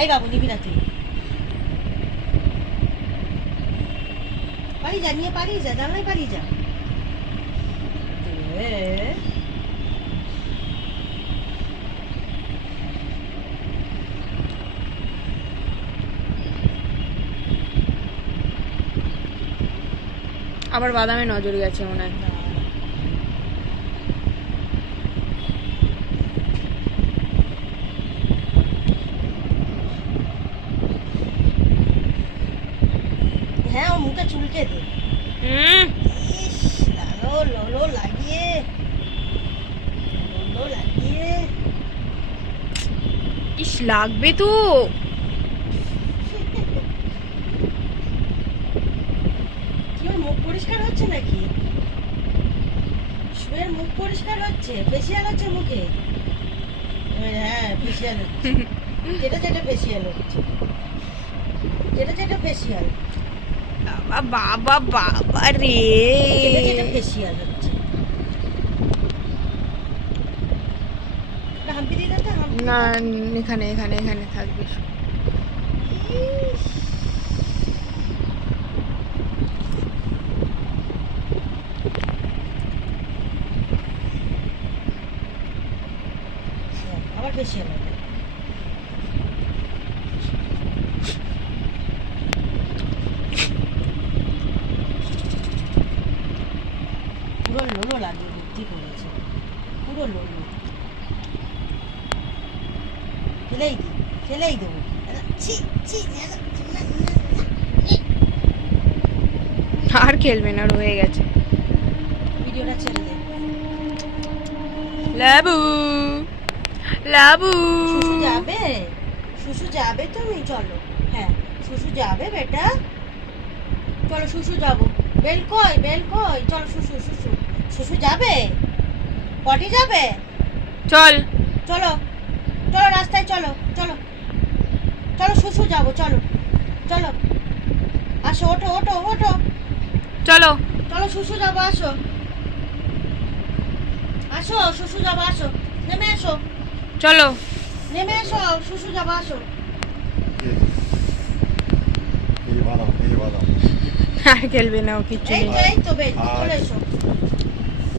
এই বাবু নিবি না তুই, পালিয়ে যা, নিয়ে পালিয়ে যা, জানলাই পালিয়ে যা। আবার বাদামে নজর গেছে মনে হয়। হ্যাঁ, ও মুখে চুলকে দে। ইস, লালো লোলো লাগিয়ে, লোলো লাগিয়ে। ইস, লাগবে তো। কি ওর মুখ পরিষ্কার হচ্ছে নাকি? শুয়ের মুখ পরিষ্কার হচ্ছে, ফেসিয়াল হচ্ছে মুখে। হ্যাঁ, ফেসিয়াল হচ্ছে। যেটা যেটা ফেসিয়াল হচ্ছে, যেটা যেটা ফেসিয়াল, বাবা বাবা বাবা রে, যেটা যেটা ফেসিয়াল হচ্ছে। হাম্পি দিয়ে দাও তো, হাম্পি। না, এখানে এখানে এখানে থাকবে। ইস, আবার ফেসিয়াল হবে। পুরো লোলো লাগিয়ে ভর্তি করেছে, পুরো লোলো। ফেলেই দিই, ফেলেই দেবো। ছি ছি, আর খেলবে না, রয়ে গেছে। ভিডিওটা ছেড়ে দে। লাবু লাবু, শুশু যাবে, শুশু যাবে তুমি? চলো, হ্যাঁ শুশু যাবে বেটা, চলো শুশু যাবো। বেল কই, বেল কই? চলো শুশু, শুশু শুশু যাবে, পটি যাবে। চল চলো চলো, রাস্তায় চলো, চলো চলো, শুশু যাবো, চলো চলো, আসো, ওঠো ওঠো ওঠো, চলো। চলো শুশু যাবো, আসো আসো, শুশু যাবো, আসো, নেমে এসো, চলো, নেমে এসো, শুশু যাবো, আসো। আর খেলবে না, ও কিচ্ছু এই নেই। তো, এই তো বেল, চলে এসো।